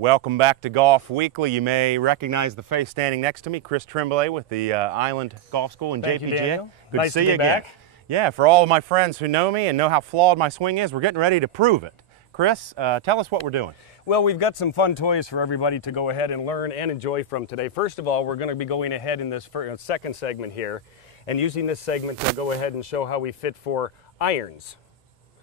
Welcome back to Golf Weekly. You may recognize the face standing next to me, Chris Tremblay with the Island Golf School in Thank JPGA. you, Daniel. Good Nice to see to be you again. back. Yeah, for all of my friends who know me and know how flawed my swing is, we're getting ready to prove it. Chris, tell us what we're doing. Well, we've got some fun toys for everybody to go ahead and learn and enjoy from today. First of all, we're going to be going ahead in this second segment here and using this segment to go ahead and show how we fit for irons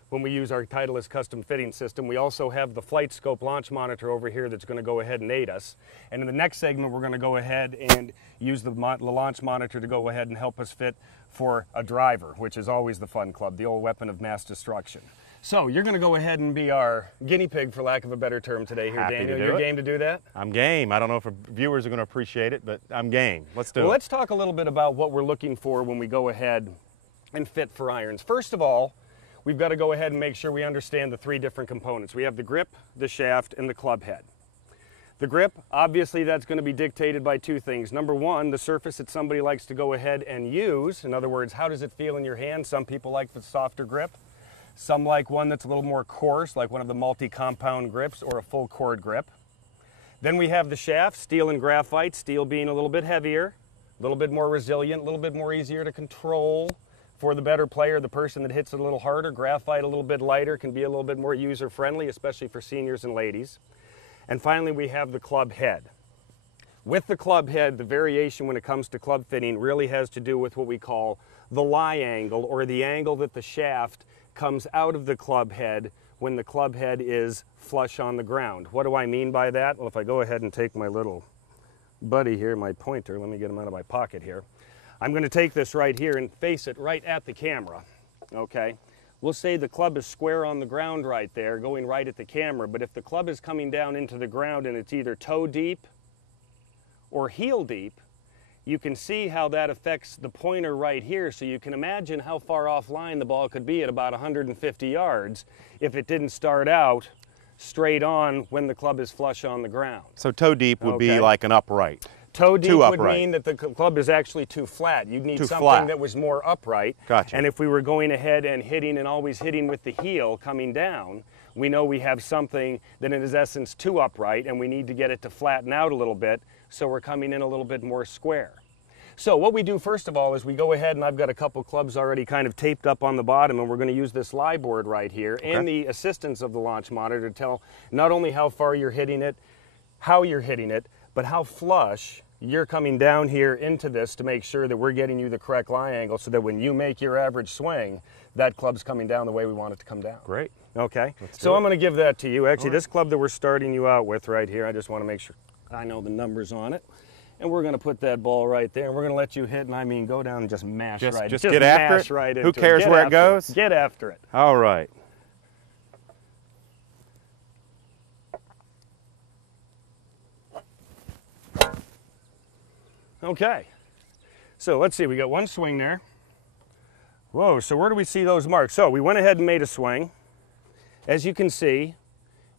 when we use our Titleist custom fitting system. We also have the flight scope launch monitor over here that's going to go ahead and aid us. And in the next segment, we're going to go ahead and use the launch monitor to go ahead and help us fit for a driver, which is always the fun club, the old weapon of mass destruction. So you're going to go ahead and be our guinea pig, for lack of a better term, today here, Daniel. You're game to do that? I'm game. I don't know if viewers are going to appreciate it, but I'm game. Let's do it. Well, let's talk a little bit about what we're looking for when we go ahead and fit for irons. First of all, we've got to go ahead and make sure we understand the three different components. We have the grip, the shaft, and the club head. The grip, obviously that's going to be dictated by two things. Number one, the surface that somebody likes to go ahead and use. In other words, how does it feel in your hand? Some people like the softer grip. Some like one that's a little more coarse, like one of the multi-compound grips or a full cord grip. Then we have the shaft, steel and graphite, steel being a little bit heavier, a little bit more resilient, a little bit more easier to control. For the better player, the person that hits it a little harder, graphite a little bit lighter, can be a little bit more user-friendly, especially for seniors and ladies. And finally, we have the club head. With the club head, the variation when it comes to club fitting really has to do with what we call the lie angle, or the angle that the shaft comes out of the club head when the club head is flush on the ground. What do I mean by that? Well, if I go ahead and take my little buddy here, my pointer, let me get him out of my pocket here. I'm going to take this right here and face it right at the camera, okay? We'll say the club is square on the ground right there, going right at the camera, but if the club is coming down into the ground and it's either toe deep or heel deep, you can see how that affects the pointer right here, so you can imagine how far offline the ball could be at about 150 yards if it didn't start out straight on when the club is flush on the ground. So toe deep would be like an upright. Toe deep would mean that the club is actually too flat. You'd need something that was more upright. Gotcha. And if we were going ahead and hitting and always hitting with the heel coming down, we know we have something that in its essence too upright, and we need to get it to flatten out a little bit, so we're coming in a little bit more square. So what we do first of all is we go ahead, and I've got a couple clubs already kind of taped up on the bottom, and we're going to use this lie board right here and the assistance of the launch monitor to tell not only how far you're hitting it, how you're hitting it, but how flush you're coming down here into this to make sure that we're getting you the correct lie angle so that when you make your average swing, that club's coming down the way we want it to come down. Great. Okay, so I'm going to give that to you. Actually, this club that we're starting you out with right here, I just want to make sure I know the numbers on it. And we're going to put that ball right there, and we're going to let you hit, and I mean go down and just mash right. Just get after it? Right Who cares where it goes? Get after it. All right. Okay, so let's see, we got one swing there. Whoa, so where do we see those marks? So we went ahead and made a swing. As you can see,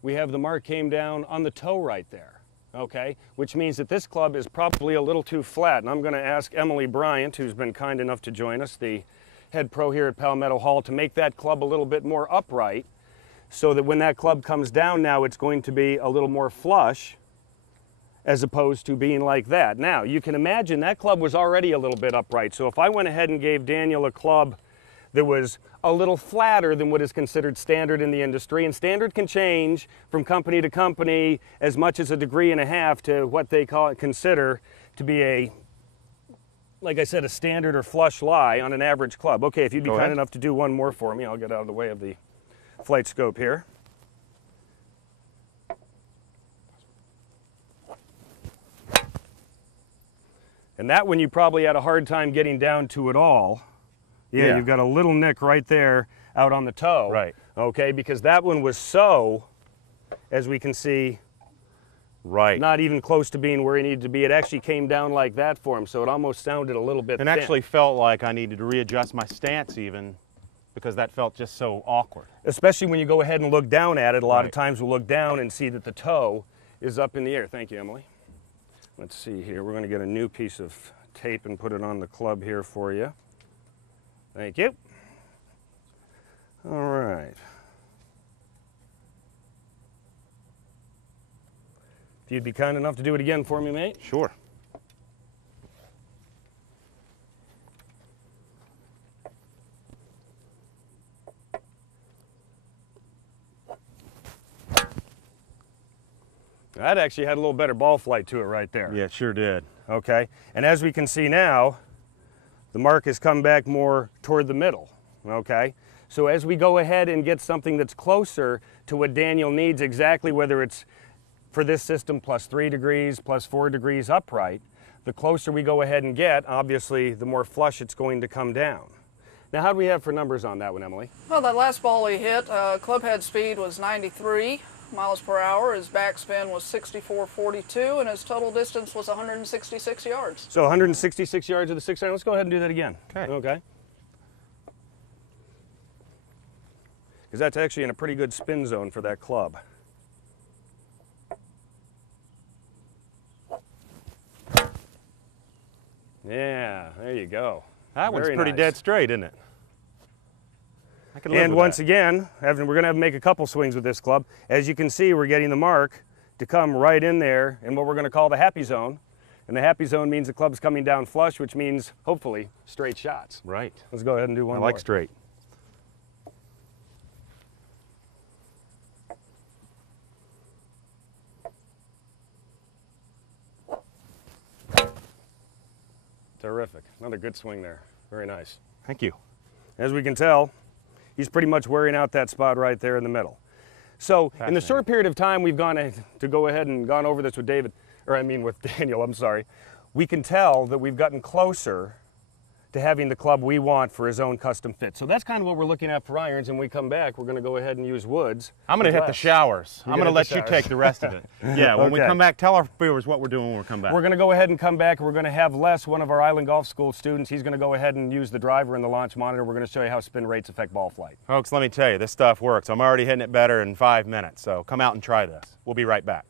we have the mark came down on the toe right there, okay? Which means that this club is probably a little too flat, and I'm gonna ask Emily Bryant, who's been kind enough to join us, the head pro here at Palmetto Hall, to make that club a little bit more upright so that when that club comes down now, it's going to be a little more flush as opposed to being like that. Now, you can imagine that club was already a little bit upright. So if I went ahead and gave Daniel a club that was a little flatter than what is considered standard in the industry, and standard can change from company to company as much as 1.5 degrees to what they consider to be a, like I said, a standard or flush lie on an average club. Okay, if you'd be kind enough to do one more for me, I'll get out of the way of the flight scope here. And that one you probably had a hard time getting down to at all. Yeah, you've got a little nick right there out on the toe. Right. Okay, because that one was so, as we can see, not even close to being where he needed to be. It actually came down like that for him, so it almost sounded a little bit thin. Actually felt like I needed to readjust my stance even, because that felt just so awkward. Especially when you go ahead and look down at it. A lot of times we'll look down and see that the toe is up in the air. Thank you, Emily. Let's see here. We're going to get a new piece of tape and put it on the club here for you. Thank you. All right. If you'd be kind enough to do it again for me, mate. Sure. That actually had a little better ball flight to it right there. Yeah, it sure did. Okay, and as we can see now, the mark has come back more toward the middle, okay? So as we go ahead and get something that's closer to what Daniel needs exactly, whether it's for this system +3 degrees, +4 degrees upright, the closer we go ahead and get, obviously, the more flush it's going to come down. Now, how do we have for numbers on that one, Emily? Well, that last ball he hit, club head speed was 93 miles per hour, his backspin was 64.42, and his total distance was 166 yards. So 166 yards of the 6-iron. Let's go ahead and do that again. Okay. Okay. Because that's actually in a pretty good spin zone for that club. Yeah, there you go. That one's Very pretty nice. dead straight, isn't it? I can live And with once that. again, we're going to have to make a couple swings with this club. As you can see, we're getting the mark to come right in there in what we're going to call the happy zone. And the happy zone means the club's coming down flush, which means, hopefully, straight shots. Right. Let's go ahead and do one I more. like straight. Terrific. Another good swing there. Very nice. Thank you. As we can tell, he's pretty much wearing out that spot right there in the middle. So in the short period of time we've gone to go ahead and gone over this with with Daniel, I'm sorry, we can tell that we've gotten closer to having the club we want for his own custom fit. So that's kind of what we're looking at for irons, and when we come back, we're going to go ahead and use woods. I'm going to hit the showers. I'm going to let you showers. take the rest of it. Yeah, when we Okay. come back, tell our viewers what we're doing when we come back. We're going to go ahead and come back. We're going to have Les, one of our Island Golf School students. He's going to go ahead and use the driver and the launch monitor. We're going to show you how spin rates affect ball flight. Folks, let me tell you, this stuff works. I'm already hitting it better in 5 minutes, so come out and try this. We'll be right back.